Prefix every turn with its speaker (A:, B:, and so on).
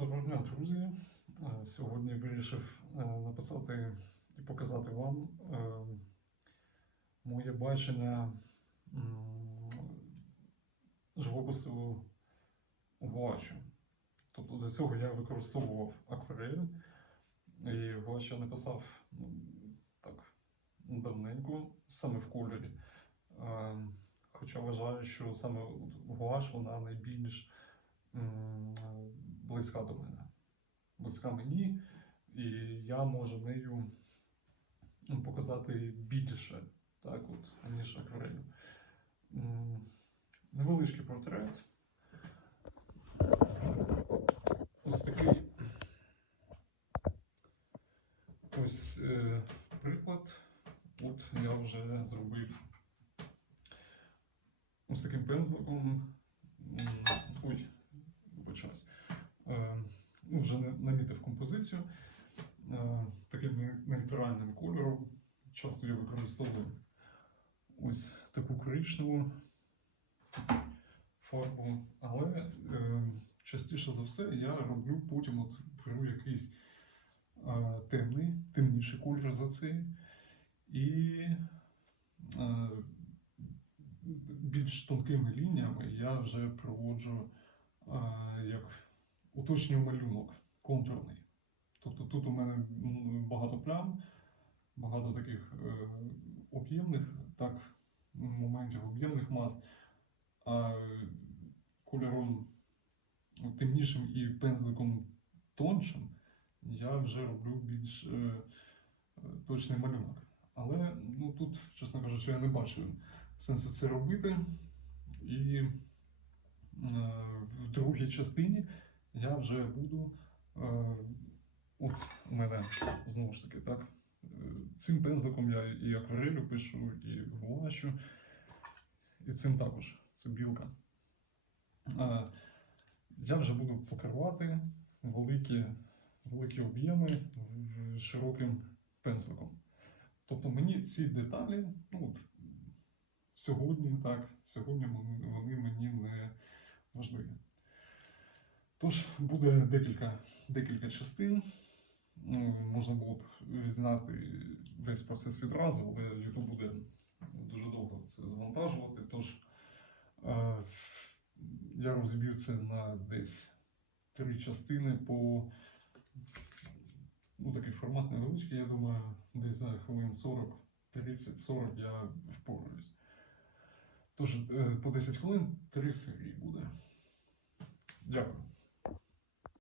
A: Доброго дня, друзі. Е, Сьогодні вирішив е, написати і показати вам е, моє бачення живопису гуачу. Тобто до цього я використовував акварель, і гуач я написав ну, так давненько, саме в кольорі. Хоча вважаю, що саме гуаш вона найбільш близька до мене. Близька мені, і я можу нею показати більше, так, от, ніж акварелью. Невеличкий портрет. Ось такий. Ось е, приклад. От я вже зробив ось таким пензликом. Ой, вибачаюсь. Е, ну, вже намітив композицію е, таким нейтральним кольором. Часто я використовую ось таку коричневу фарбу, але е, частіше за все я роблю потім от беру якийсь е, темний, темніший колір за цей. І е, більш тонкими лініями я вже проводжу е, як уточнюю малюнок контурний. Тобто тут у мене багато плям, багато таких е, об'ємних так, моментів, об'ємних мас, а кольором темнішим і пензликом тоншим я вже роблю більш е, е, точний малюнок. Але ну, тут, чесно кажучи, я не бачу сенсу це робити. І в другій частині я вже буду. Е, от у мене знову ж таки, так. е, Цим пензликом я і акварелю пишу, і гуачу, і цим також. Це білка. Е, я вже буду покривати великі, великі об'єми широким пензликом. Тобто мені ці деталі, ну, сьогодні, так, сьогодні вони мені не важливі. Тож буде декілька, декілька частин. Ну, Можна було б знати весь процес відразу, але YouTube буде дуже довго це завантажувати. Тож е, я розбив це на десь три частини по ну, такий формат невеличкий, я думаю, десь за хвилин 40, 30-40 я впораюсь. Тож е, по 10 хвилин три серії буде. Дякую.